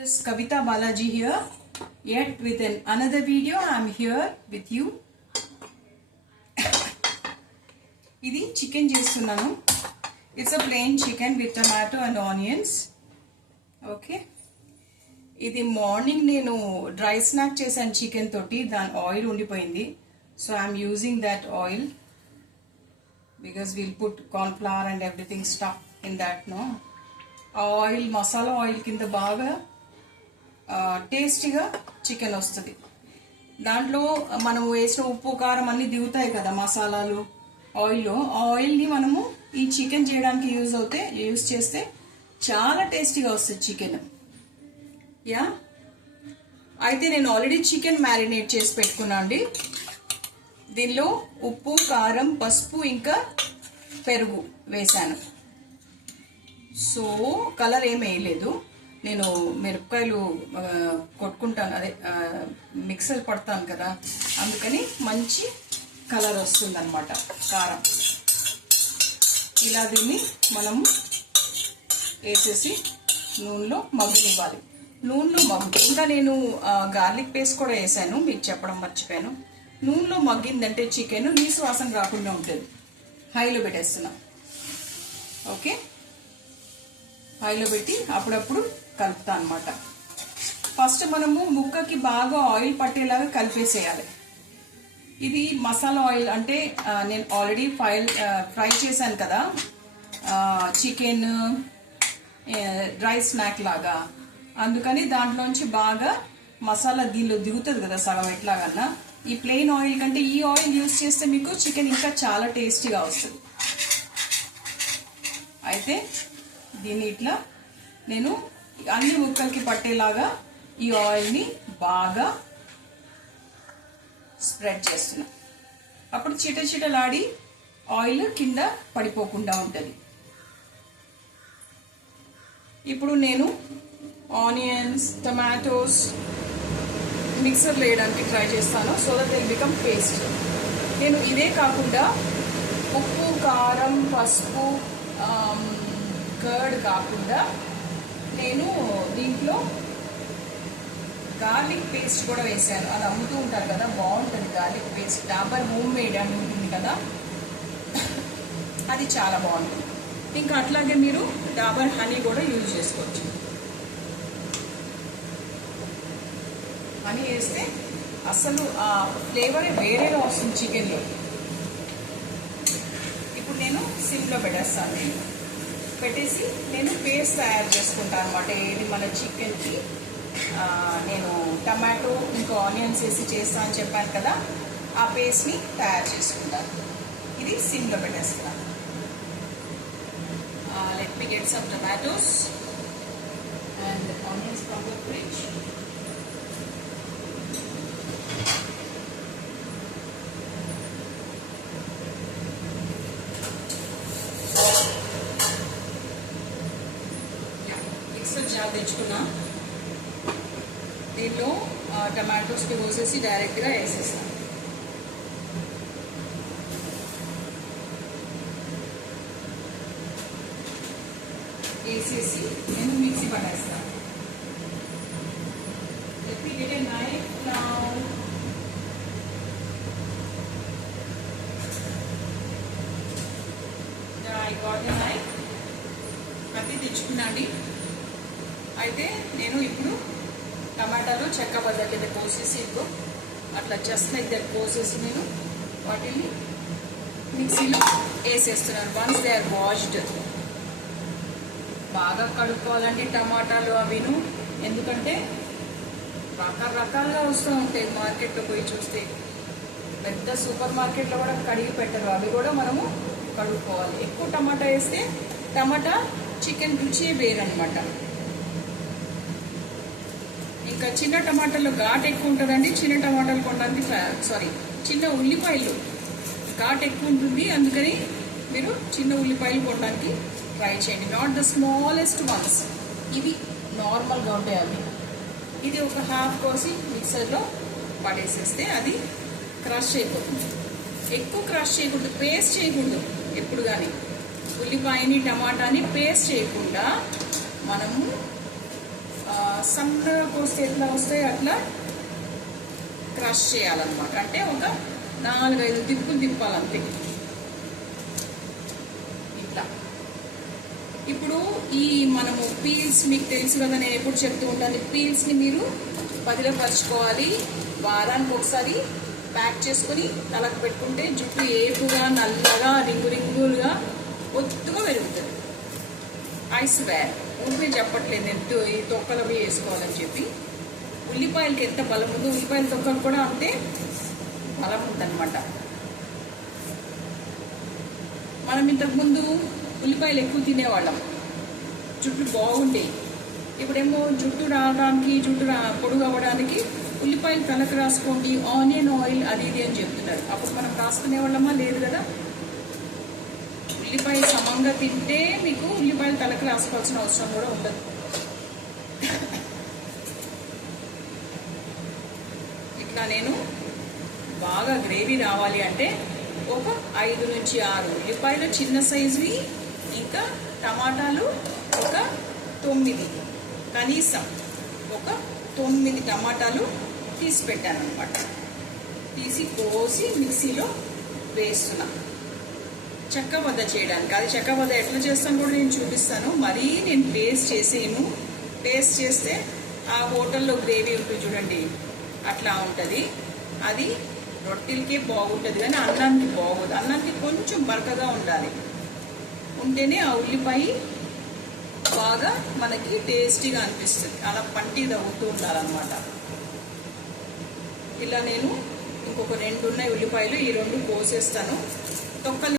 This is Kavita Balaji here, yet with another video. I am here with you. Idi chicken chestunnanu. It's a plain chicken with tomato and onions. Okay. Idi morning nenu dry snack chesanu chicken toti dan oil undipoyindi. So I am using that oil because we'll put corn flour and everything stuff in that, no. Oil, masala oil kinda baga టేస్టీగా chicken వస్తుంది. దాంట్లో మనం వేసిన ఉప్పు కారం అన్నీ దిగుతాయి కదా మసాలాలు ఆయిల్లో. ఆ ఆయిల్ని మనము ఈ చికెన్ చేయడానికి యూజ్ చేస్తే చాలా టేస్టీగా వస్తుంది చికెన్. యా, అయితే నేను ఆల్రెడీ చికెన్ మ్యారినేట్ చేసి పెట్టుకున్నా అండి. దీనిలో ఉప్పు, కారం, పసుపు ఇంకా పెరుగు వేసాను. సో కలర్ ఏం వేయలేదు. నేను మిరపకాయలు కొట్టుకుంటాను, అదే మిక్సర్ పడతాను కదా, అందుకని మంచి కలర్ వస్తుంది అన్నమాట కారం. ఇలా దీన్ని మనము వేసేసి నూనెలో మగ్గనివ్వాలి. నూనెలో ఇంకా నేను గార్లిక్ పేస్ట్ కూడా వేసాను, మీకు చెప్పడం మర్చిపోయాను. నూనెలో మగ్గిందంటే చికెన్ నీసు వాసన రాకుండా ఉంటుంది. హైలో పెట్టేస్తున్నా. ఓకే, హైలో పెట్టి అప్పుడప్పుడు కలుపుతా అనమాట. ఫస్ట్ మనము ముక్కకి బాగా ఆయిల్ పట్టేలాగా కలిపేసేయాలి. ఇది మసాలా ఆయిల్ అంటే నేను ఆల్రెడీ ఫ్రై చేశాను కదా చికెన్ డ్రై స్నాక్ లాగా, అందుకని దాంట్లోంచి బాగా మసాలా దీనిలో దిగుతుంది కదా సగం ఎట్లాగన్నా. ఈ ప్లెయిన్ ఆయిల్ కంటే ఈ ఆయిల్ యూజ్ చేస్తే మీకు చికెన్ ఇంకా చాలా టేస్టీగా వస్తుంది. అయితే దీన్ని ఇట్లా నేను అన్ని ముక్కలకి పట్టేలాగా ఈ ఆయిల్ని బాగా స్ప్రెడ్ చేస్తున్నా. అప్పుడు చిటచిటలాడి ఆయిల్ కింద పడిపోకుండా ఉంటుంది. ఇప్పుడు నేను ఆనియన్స్, టమాటోస్ మిక్సర్లో వేయడానికి ట్రై చేస్తాను, so that they become paste. నేను ఇదే కాకుండా ఉప్పు, కారం, పసుపు, కర్డ్ కాకుండా నేను దీంట్లో గార్లిక్ పేస్ట్ కూడా వేసాను. అది అమ్ముతూ ఉంటారు కదా, బాగుంటుంది garlic paste. Dabur home made అని ఉంటుంది కదా, అది చాలా బాగుంటుంది. ఇంకా అట్లాగే మీరు డాబర్ హనీ కూడా యూజ్ చేసుకోవచ్చు. హనీ వేస్తే అసలు ఆ ఫ్లేవరే వేరేగా వస్తుంది చికెన్లో. ఇప్పుడు నేను సిమ్లో పెట్టేస్తాను. పెట్టేసి నేను పేస్ట్ తయారు చేసుకుంటాను అనమాట. ఇది మన చికెన్కి నేను టమాటో ఇంకా ఆనియన్స్ వేసి చేస్తాను అని చెప్పాను కదా, ఆ పేస్ట్ని తయారు చేసుకుంటాను. ఇది సిమ్లో పెట్టేస్తున్నాను. Let me get some tomatoes and onions from the fridge. Jar తెచ్చుకున్నా. దీనిలో టమాటోస్కి కోసేసి డైరెక్ట్గా వేసేస్తాను. వేసేసి నేను మిక్సీ పడేస్తాను. Let me get a knife now. I got a knife. కత్తి తెచ్చుకున్నాండి. అయితే నేను ఇప్పుడు టమాటాలు చెక్క బద్ద కింద కోసేసి అట్లా జస్ట్ లైక్ దట్ కోసేసి నేను వాటిని మిక్సీలో వేసేస్తున్నాను. Once they are washed. బాగా కడుక్కోవాలండి టమాటాలు అవిను, ఎందుకంటే రకరకాలుగా వస్తూ ఉంటాయి మార్కెట్లో పోయి చూస్తే. పెద్ద సూపర్ మార్కెట్లో కూడా కడిగి పెట్టరు, అవి కూడా మనము కడుక్కోవాలి. ఎక్కువ టమాటా వేస్తే టమాటా చికెన్ రుచి వేరనమాట. ఇంకా చిన్న టమాటాలు ఘాట్ ఎక్కువ ఉంటుందండి. చిన్న టమాటాలు కొనడానికి చిన్న ఉల్లిపాయలు ఘాట్ ఎక్కువ ఉంటుంది, అందుకని మీరు చిన్న ఉల్లిపాయలు కొనడానికి ట్రై చేయండి. నాట్ ద స్మాలెస్ట్ వన్స్, ఇవి నార్మల్గా ఉంటాయి అవి. ఇది ఒక హాఫ్ కోసి మిక్సర్లో పడేసేస్తే అది క్రష్ అయిపోతుంది. ఎక్కువ క్రష్ చేయకూడదు, పేస్ట్ చేయకూడదు ఎప్పుడు కానీ. ఉల్లిపాయని టమాటాని పేస్ట్ చేయకుండా మనము సన్నగా కోస్తే ఎట్లా వస్తాయి అట్లా క్రష్ చేయాలన్నమాట. అంటే ఒక 4-5 తిప్పులు తిప్పాలంతే ఇట్లా. ఇప్పుడు ఈ మనము పీల్స్ మీకు తెలుసు కదా, నేను ఎప్పుడు చెప్తూ ఉంటాను, పీల్స్ని మీరు పదిలపరచుకోవాలి. వారానికి ఒకసారి ప్యాక్ చేసుకొని తలకు పెట్టుకుంటే జుట్టు ఏపుగా నల్లగా రింగులుగా ఒత్తుగా పెరుగుతుంది. ఐస్ వేర్ ఊరికే చెప్పట్లేదు, నేను ఈ తొక్కలు అవి వేసుకోవాలని చెప్పి. ఉల్లిపాయలకి ఎంత బలం ఉందో ఉల్లిపాయల తొక్కలు కూడా అంతే బలం ఉందన్నమాట. మనం ఇంతకుముందు ఉల్లిపాయలు ఎక్కువ తినేవాళ్ళం, జుట్టు బాగుండేవి. ఇప్పుడేమో జుట్టు రావడానికి పొడుగు అవ్వడానికి ఉల్లిపాయలు తలకు రాసుకోండి, ఆనియన్ ఆయిల్ అది ఇది అని చెప్తున్నారు. అప్పుడు మనం రాసుకునే వాళ్ళమా? లేదు కదా. ఉల్లిపాయ సమంగా తింటే మీకు ఉల్లిపాయలు తలకు రాసుకోవాల్సిన అవసరం కూడా ఉండదు. ఇట్లా నేను బాగా గ్రేవీ రావాలి అంటే ఒక 5 నుంచి 6 ఉల్లిపాయలు చిన్న సైజువి, ఇంకా టమాటాలు ఒక 9, కనీసం ఒక 9 టమాటాలు తీసి పెట్టాను అనమాట. తీసి కోసి మిక్సీలో వేస్తున్నా చెక్కబద్ద చేయడానికి. అది చెక్కబద్ద ఎట్లా చేస్తాను కూడా నేను చూపిస్తాను. మరీ నేను పేస్ట్ చేసేను. పేస్ట్ చేస్తే ఆ హోటల్లో గ్రేవీ ఉంటుంది చూడండి, అట్లా ఉంటుంది. అది రొట్టెలకే బాగుంటుంది కానీ అన్నానికి బాగోదు. అన్నానికి కొంచెం బరకగా ఉండాలి, ఉంటేనే ఆ ఉల్లిపాయ బాగా మనకి టేస్టీగా అనిపిస్తుంది. అలా పంటి తగ్గుతూ ఉండాలన్నమాట. ఇలా నేను ఇంకొక 2 ఉన్నాయి ఉల్లిపాయలు, ఈ 2 కోసేస్తాను. తొక్కలు